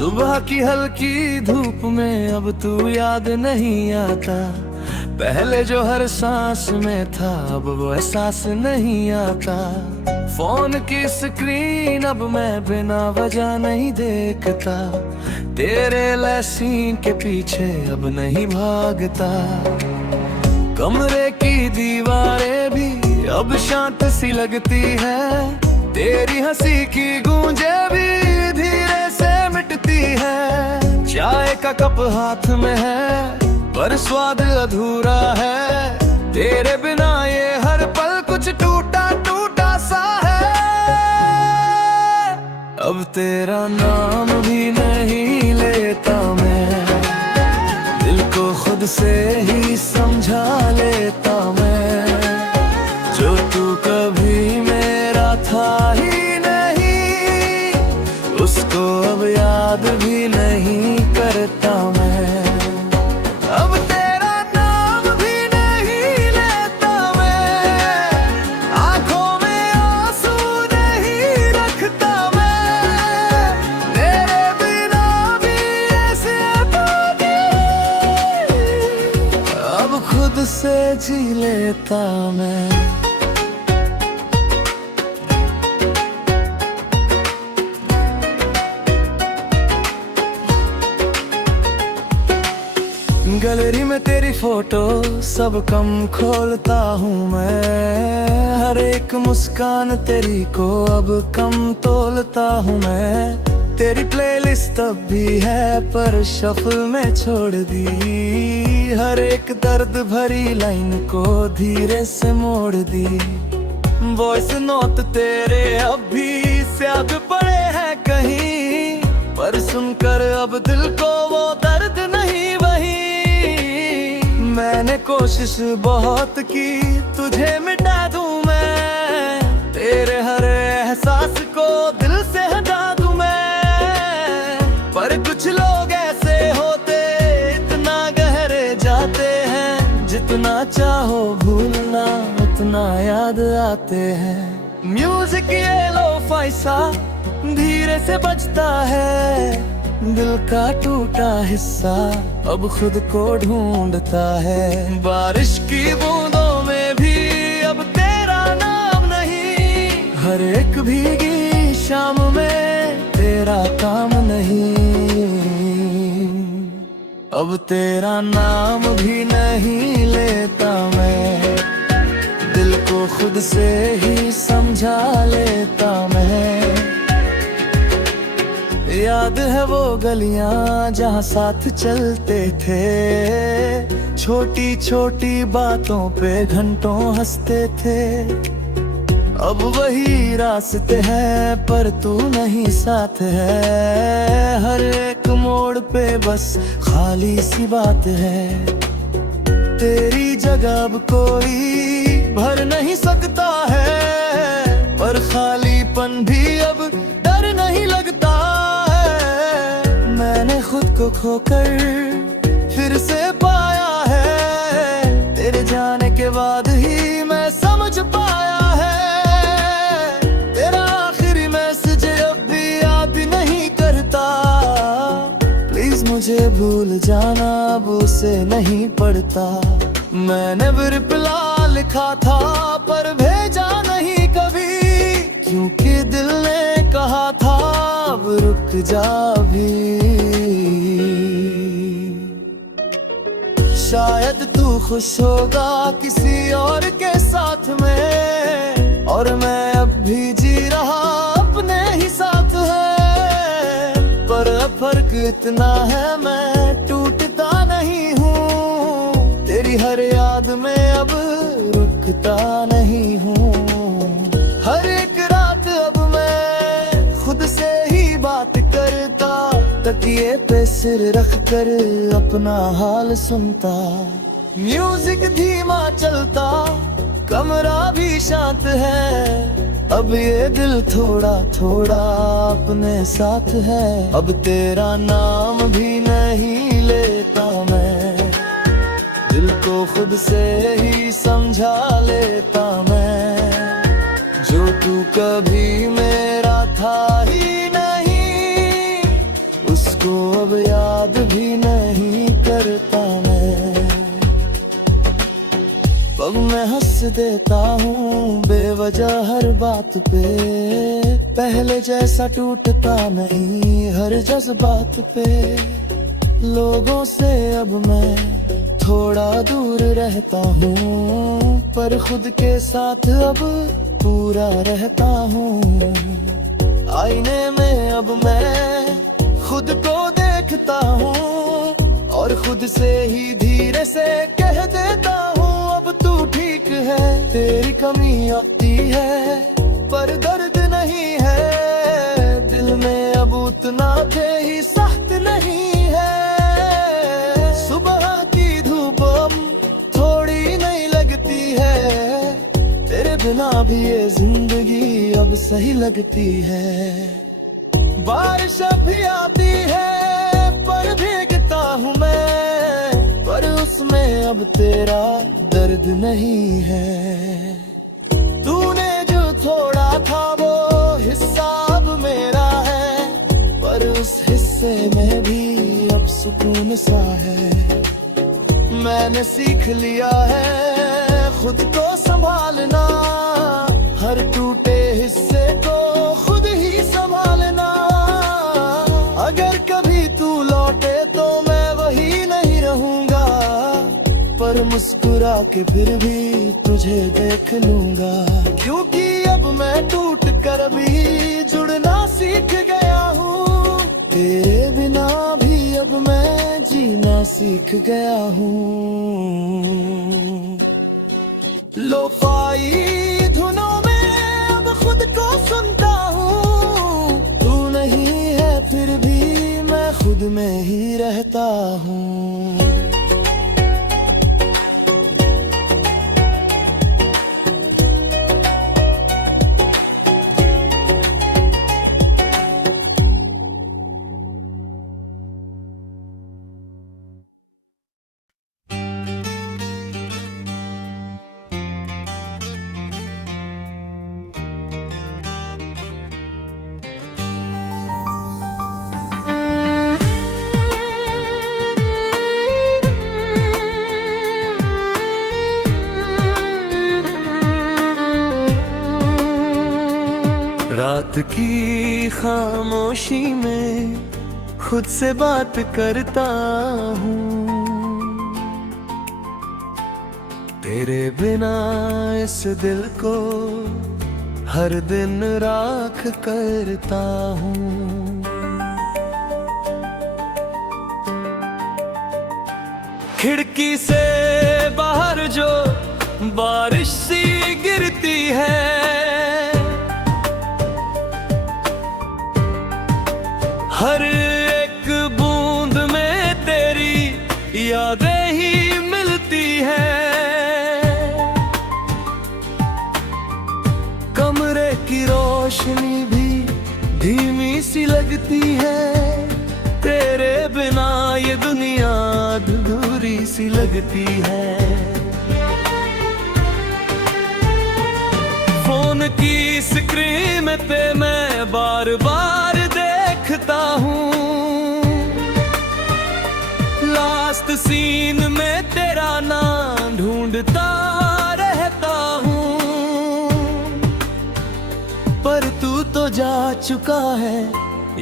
सुबह की हल्की धूप में अब तू याद नहीं आता। पहले जो हर सांस में था अब वो एहसास नहीं आता। फोन की स्क्रीन अब मैं बिना वजह नहीं देखता। तेरे लैसीन के पीछे अब नहीं भागता। कमरे की दीवारें भी अब शांत सी लगती है। तेरी हंसी की गूंजे भी धीरे से मिटती है। चाय का कप हाथ में है पर स्वाद अधूरा है। तेरे बिना ये हर पल कुछ टूटा टूटा सा है। अब तेरा नाम भी नहीं लेता मैं, दिल को खुद से ही समझा लेता मैं। जो तू कभी मेरा था ही नहीं, उसको अब याद भी नहीं करता मैं। अब तेरा नाम भी नहीं लेता मैं, आंखों में आंसू नहीं रखता मैं। तेरे बिना भी ऐसे अब खुद से जी लेता मैं। गैलरी में तेरी फोटो सब कम खोलता हूँ मैं। हर एक मुस्कान तेरी को अब कम तोलता हूँ मैं। तेरी प्लेलिस्ट अब भी है पर शफल में छोड़ दी। हर एक दर्द भरी लाइन को धीरे से मोड़ दी। वॉइस नोट तेरे अब भी याद पड़े हैं कहीं, पर सुनकर अब दिल को वो दर्द नहीं वही। मैंने कोशिश बहुत की तुझे मिटा दूं मैं, तेरे हर एहसास को दिल से हटा दूं मैं। पर कुछ लोग ऐसे होते इतना गहरे जाते हैं, जितना चाहो भूलना उतना याद आते हैं। म्यूजिक ये लो-फाई सा धीरे से बजता है। दिल का टूटा हिस्सा अब खुद को ढूंढता है। बारिश की बूंदों में भी अब तेरा नाम नहीं, हर एक भीगी शाम में तेरा काम नहीं। अब तेरा नाम भी नहीं लेता मैं, दिल को खुद से ही समझा लेता मैं। याद है वो गलियां जहां साथ चलते थे, छोटी छोटी बातों पे घंटों हंसते थे। अब वही रास्ते हैं पर तू नहीं साथ है। हर एक मोड़ पे बस खाली सी बात है। तेरी जगह अब कोई भर नहीं सकता है, पर खालीपन भी अब डर नहीं लगता। मैंने खुद को खोकर फिर से पाया है, तेरे जाने के बाद ही मैं समझ पाया है। तेरा आखिरी मैसेज अब भी याद नहीं करता। प्लीज मुझे भूल जाना अब उसे नहीं पढ़ता। मैंने भी रिप्लाई लिखा था पर भेजा नहीं कभी, क्योंकि दिल ने कहा था अब रुक जा भी। शायद तू खुश होगा किसी और के साथ में, और मैं अब भी जी रहा अपने ही साथ है। पर अब फर्क इतना है मैं टूटता नहीं हूँ, तेरी हर याद में अब रुकता नहीं हूँ। हर एक रात अब मैं खुद से ही बात करता, तकिए पे सिर रख कर अपना हाल सुनता। म्यूजिक धीमा चलता, कमरा भी शांत है। अब ये दिल थोड़ा थोड़ा अपने साथ है। अब तेरा नाम भी नहीं लेता मैं, दिल को खुद से ही समझा लेता मैं। जो तू कभी मेरा था ही नहीं, उसको उसको अब याद भी नहीं करता मैं। अब मैं हंस देता हूँ बेवजह हर बात पे, पहले जैसा टूटता नहीं हर जज्बात पे। लोगों से अब मैं थोड़ा दूर रहता हूँ, पर खुद के साथ अब पूरा रहता हूँ। आईने में अब मैं खुद को देखता हूँ, और खुद से ही धीरे से कह देता हूँ अब तू ठीक है। तेरी कमी आती है पर दर्द नहीं है, दिल में अब उतना थे ही सख्त नहीं है। सुबह की धूप अब थोड़ी नहीं लगती है, तेरे बिना भी ये जिंदगी अब सही लगती है। बारिश भी आती है पर भीगता हूँ मैं, पर उसमें अब तेरा दर्द नहीं है। तूने जो छोड़ा था वो हिस्सा अब मेरा है, पर उस हिस्से में भी अब सुकून सा है। मैंने सीख लिया है खुद को संभालना, हर टूटे हिस्से को खुद ही संभालना। अगर कभी तू लौटे तो मैं वही नहीं रहूंगा, पर मुस्कुरा के फिर भी तुझे देख लूंगा। क्योंकि अब मैं टूट कर भी जुड़ना सीख गया हूँ, तेरे बिना भी अब मैं जीना सीख गया हूँ। लोफाई धुनों में अब खुद को सुनता हूँ, तू नहीं है फिर भी मैं खुद में ही रहता हूँ। रात की खामोशी में खुद से बात करता हूँ, तेरे बिना इस दिल को हर दिन राख करता हूँ। खिड़की से बाहर जो बारिश सी गिरती है, हर एक बूंद में तेरी यादें ही मिलती हैं। कमरे की रोशनी भी धीमी सी लगती है, तेरे बिना ये दुनिया अधूरी सी लगती है। फोन की स्क्रीन पे मैं बार बार देखता हूँ, लास्ट सीन में तेरा नाम ढूंढता रहता हूँ। पर तू तो जा चुका है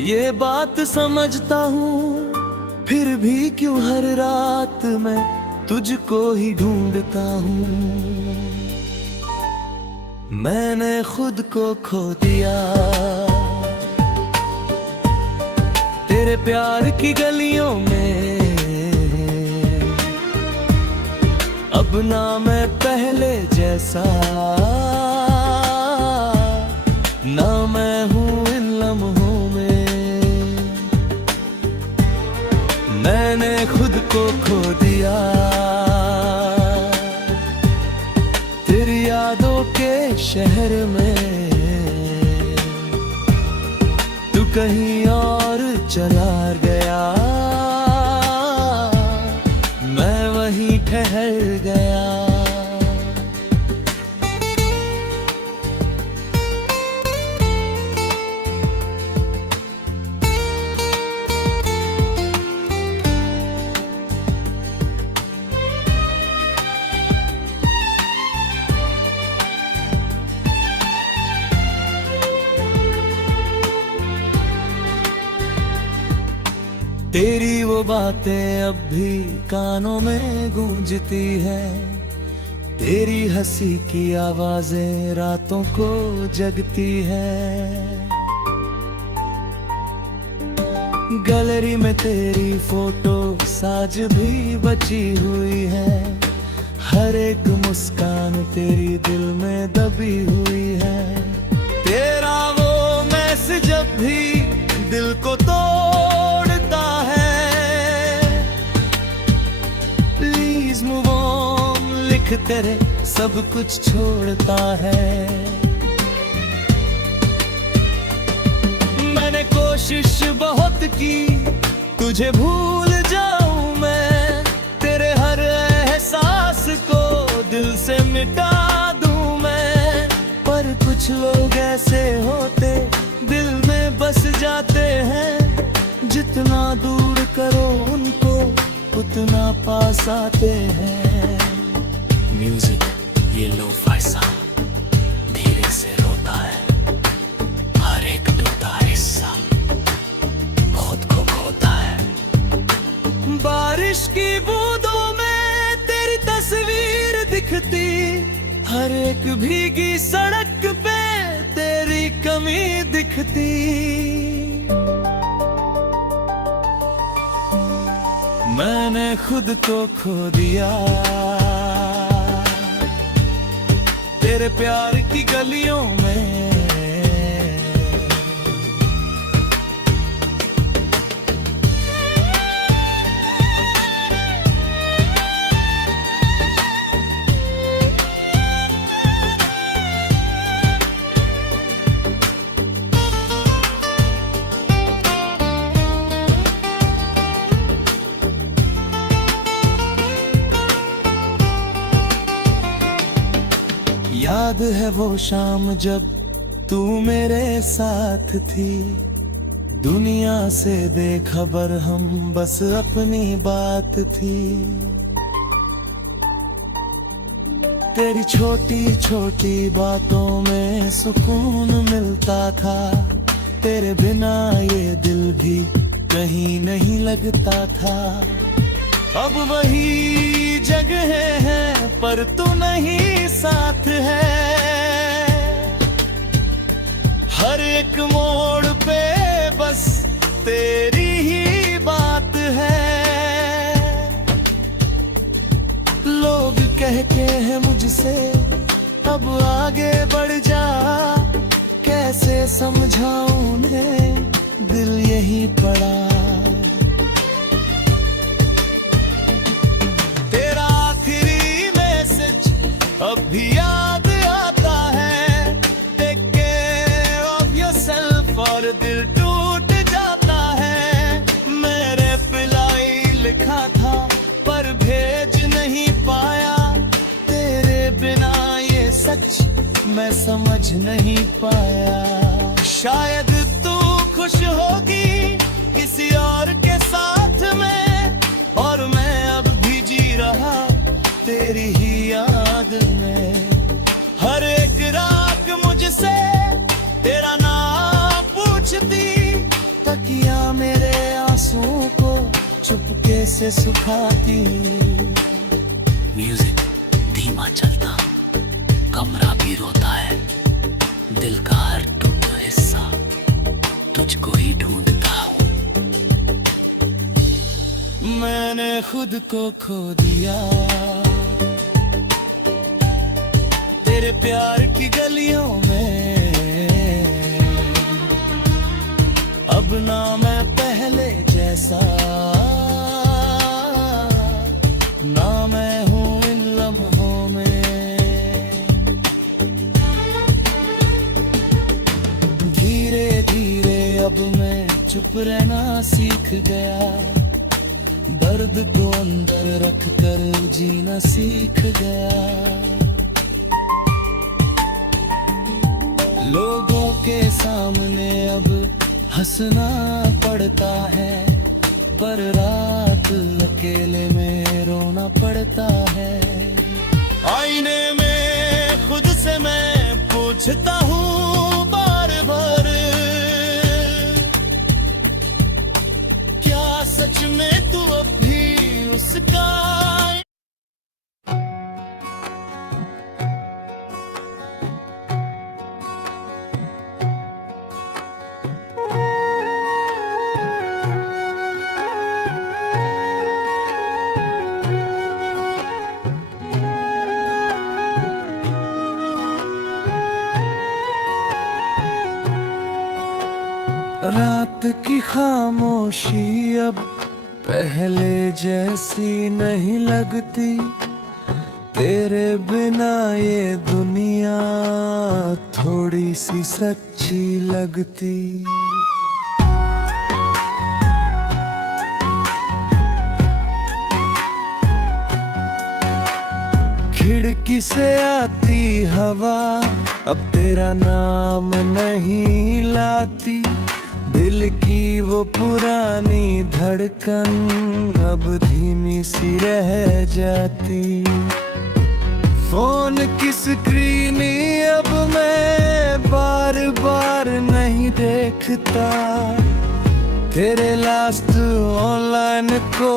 ये बात समझता हूँ, फिर भी क्यों हर रात मैं तुझको ही ढूंढता हूँ। मैंने खुद को खो दिया तेरे प्यार की गलियों में, अब ना मैं पहले जैसा, ना मैं हूँ इन लम्हों में। मैंने खुद को खो दिया तेरी यादों के शहर में, तू कहीं और चला गया, मैं वहीं ठहर गया। तेरी वो बातें अब भी कानों में गूंजती है, तेरी हंसी की आवाजें रातों को जगती है। गैलरी में तेरी फोटो साज भी बची हुई है, हर एक मुस्कान तेरी दिल में दबी हुई है। तेरा वो मैसेज जब भी दिल को तोड़ता है, प्लीज मूव ऑन लिख तेरे सब कुछ छोड़ता है। मैंने कोशिश बहुत की तुझे भूल जाऊं मैं, तेरे हर एहसास को दिल से मिटा दूं मैं, पर कुछ लोग ऐसे होते दिल में बस जाते हैं, जितना दूर करो उनको उतना पास आते हैं। म्यूजिक ये लो-फाई साउंड धीरे से रोता है, हर एक टूटा हिस्सा खुद को खोता है। बारिश की बूंदों में तेरी तस्वीर दिखती, हर एक भीगी सड़क पे तेरी कमी दिखती। मैंने खुद को खो दिया तेरे प्यार की गलियों में। याद है वो शाम जब तू मेरे साथ थी, दुनिया से बेखबर हम बस अपनी बात थी। तेरी छोटी छोटी बातों में सुकून मिलता था, तेरे बिना ये दिल भी कहीं नहीं लगता था। अब वही जगह है पर तू नहीं साथ है, हर एक मोड़ पे बस तेरी ही बात है। लोग कहते हैं मुझसे अब आगे बढ़ जा, कैसे समझाऊं उन्हें दिल यही पड़ा। अब भी याद आता है, टेक केयर ऑफ योरसेल्फ, और दिल टूट जाता है। मेरे पिलाई लिखा था पर भेज नहीं पाया, तेरे बिना ये सच मैं समझ नहीं पाया। शायद तू खुश होगी किसी और के साथ में, और मैं अब भी जी रहा तेरी ही याद में। हर एक रात मुझसे तेरा नाम पूछती, तकिया मेरे आंसुओं को चुपके से सुखाती। म्यूजिक धीमा चलता, कमरा भी रोता है, दिल का हर टूटा हिस्सा तुझको ही ढूंढता हूँ। मैंने खुद को खो दिया तेरे प्यार की गलियों में, अब ना मैं पहले जैसा, ना मैं हूँ इन लम्हों में। धीरे धीरे अब मैं चुप रहना सीख गया, दर्द को अंदर रख कर जीना सीख गया। लोगों के सामने अब हंसना पड़ता है, पर रात अकेले में रोना पड़ता है। आईने में खुद से मैं पूछता हूँ बार बार, क्या सच खामोशी अब पहले जैसी नहीं लगती, तेरे बिना ये दुनिया थोड़ी सी सच्ची लगती। खिड़की से आती हवा अब तेरा नाम नहीं लाती, दिल की वो पुरानी धड़कन अब धीमी सी रह जाती। फोन की स्क्रीन अब मैं बार बार नहीं देखता, तेरे लास्ट ऑनलाइन को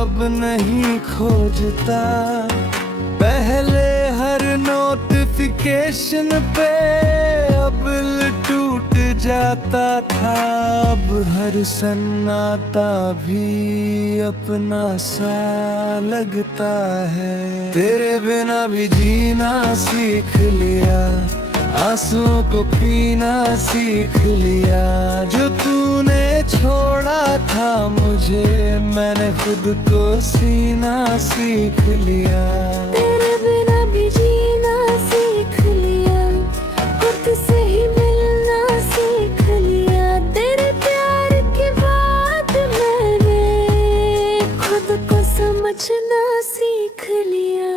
अब नहीं खोजता। पहले हर नोटिफिकेशन पे अब टूट जाता था, अब हर सन्नाटा भी अपना सा लगता है। तेरे बिना भी जीना सीख लिया, आंसुओं को पीना सीख लिया। जो तूने छोड़ा था मुझे, मैंने खुद को सीना सीख लिया। तेरे बिना भी जीना सीख लिया, खुद से ही मिलना सीख लिया। तेरे प्यार के बाद मैंने खुद को समझना सीख लिया।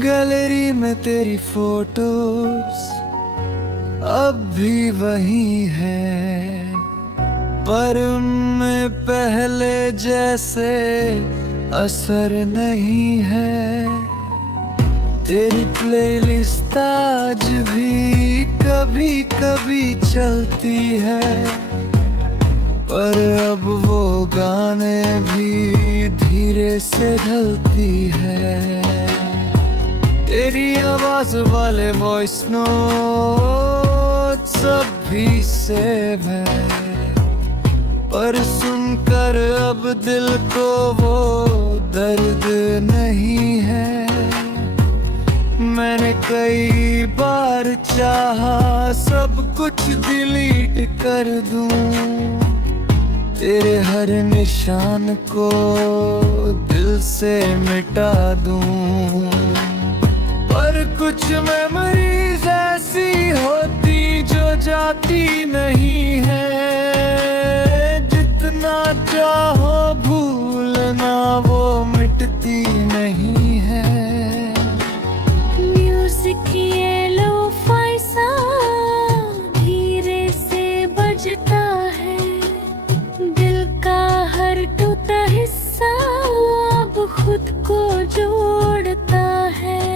गैलरी में तेरी फोटोज अब भी वही है, पर उनमें पहले जैसे असर नहीं है। तेरी प्लेलिस्ट आज भी कभी कभी चलती है, पर अब वो गाने भी धीरे से ढलती है। तेरी आवाज वाले वॉइस नोट सब भी सेव है, पर सुनकर अब दिल को वो दर्द नहीं है। मैंने कई बार चाहा सब कुछ डिलीट कर दूं, तेरे हर निशान को दिल से मिटा दूं, पर कुछ मेमोरीज ऐसी होती जो जाती नहीं है। जितना चाहो भूलना वो मिटती नहीं है। म्यूजिक ये लो-फाई सा धीरे से बजता है, दिल का हर टूटा हिस्सा अब खुद को जोड़ता है।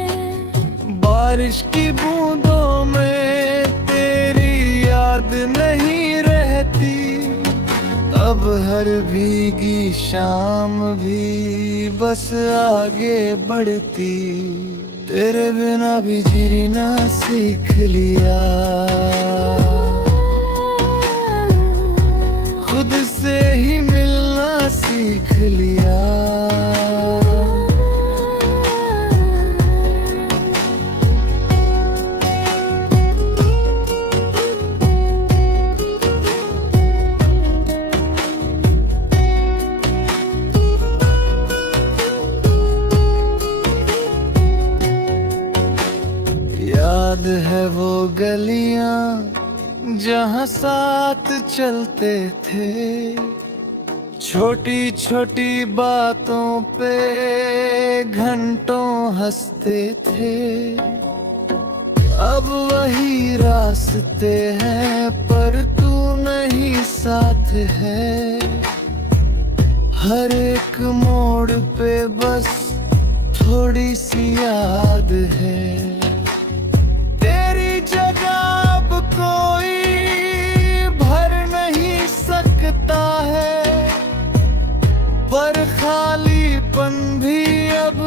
बारिश की बूंदों में तेरी याद नहीं रहती, अब हर भीगी शाम भी बस आगे बढ़ती। तेरे बिना भी जीना सीख लिया, खुद से ही मिलना सीख लिया। याद है वो गलियां जहां साथ चलते थे, छोटी छोटी बातों पे घंटों हंसते थे। अब वही रास्ते हैं पर तू नहीं साथ है, हर एक मोड़ पे बस थोड़ी सी याद है। तेरी जगह अब कोई भर नहीं सकता है, पर खालीपन भी अब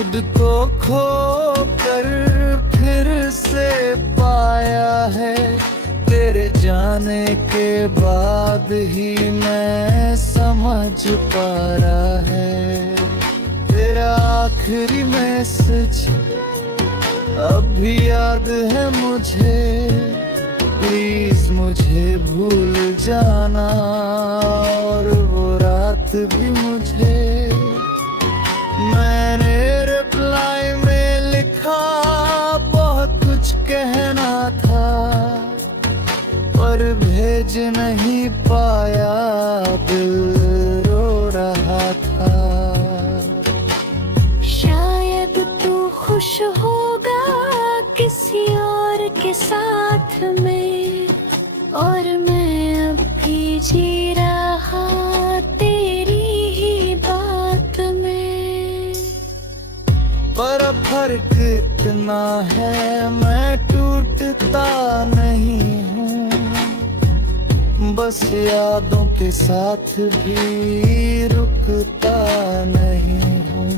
खुद को खो कर फिर से पाया है। तेरे जाने के बाद ही मैं समझ पा रहा है। तेरा आखिरी मैसेज अब भी याद है मुझे। प्लीज मुझे भूल जाना, और वो रात भी मुझे। मैंने रिप्लाई में लिखा बहुत कुछ कहना था, पर भेज नहीं पाया, दिल रो रहा था। शायद तू खुश होगा किसी और के साथ में, और मैं अब भी जी रहा तेरी ही बात में। पर फर्क इतना है, मैं टूटता नहीं हूँ, बस यादों के साथ भी रुकता नहीं हूँ।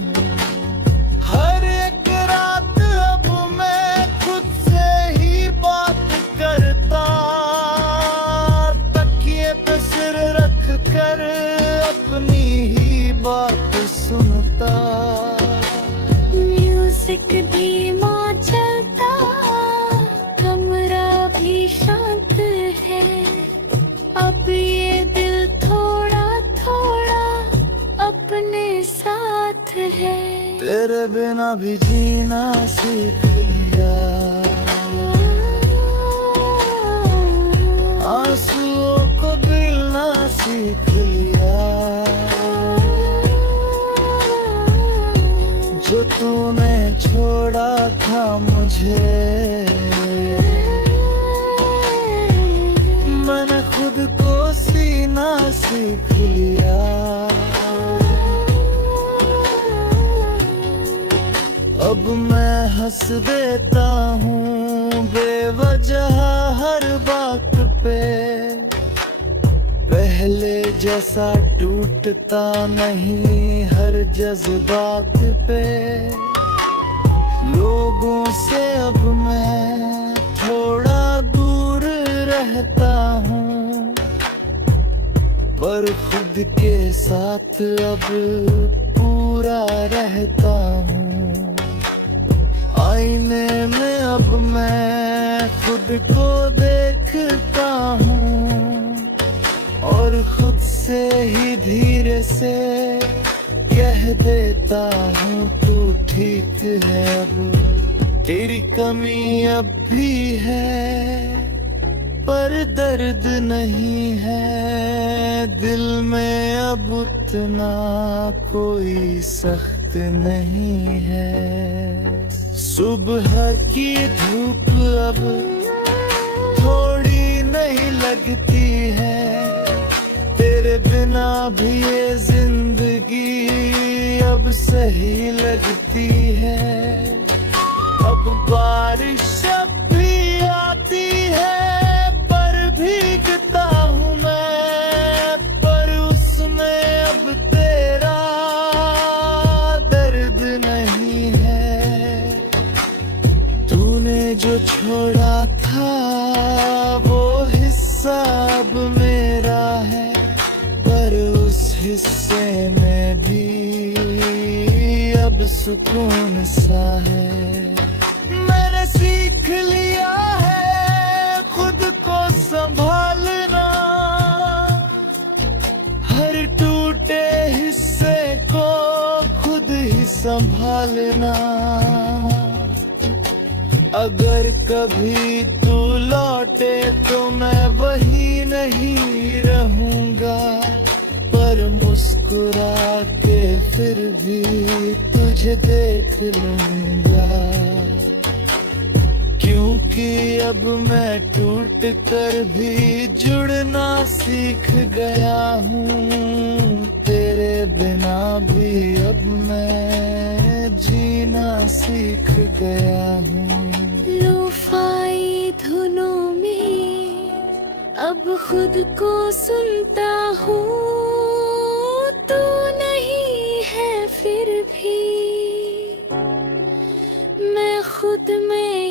हर एक रात अब मैं खुद से ही बात करता, तकिए पे सिर रख कर अपनी ही बात सुनता। म्यूजिक धीमा चलता, कमरा भी शांत है। अब ये दिल थोड़ा थोड़ा अपने साथ है। तेरे बिना भी जीना सीख लिया, आंसुओं को गिलना सीख लिया। जो तूने छोड़ा था मुझे, मैंने खुद को सीना सीख लिया। अब मैं हंस देता हूँ बेवजह हर बात पे। पहले जैसा टूटता नहीं हर जज्बात पे। लोगों से अब मैं थोड़ा दूर रहता हूँ, पर खुद के साथ अब पूरा रहता हूँ। आईने में अब मैं खुद को देखता हूँ, और खुद से ही धीरे से कह देता हूँ तू ठीक है। अब तेरी कमी अब भी है, पर दर्द नहीं है। दिल में अब उतना कोई सख्त नहीं है। सुबह की धूप अब थोड़ी नहीं लगती है। तेरे बिना भी ये जिंदगी अब सही लगती है। अब बारिश अब भी आती है, पर भीगता हूँ मैं, पर उसमें अब तेरा दर्द नहीं है। तूने जो छोड़ा था वो हिस्सा अब मेरा है, पर उस हिस्से में भी अब सुकून सा है। मैंने सीख लिया है खुद को संभालना, हर टूटे हिस्से को खुद ही संभालना। अगर कभी तू लौटे तो मैं वही नहीं रहूंगा, पर मुस्कुरा के फिर भी तुझे देख लूंगा। क्योंकि अब मैं टूट कर भी जुड़ना सीख गया हूँ। तेरे बिना भी अब मैं जीना सीख गया हूँ। लोफाई धुनों में अब खुद को सुनता हूँ, तू नहीं है फिर भी। खुद में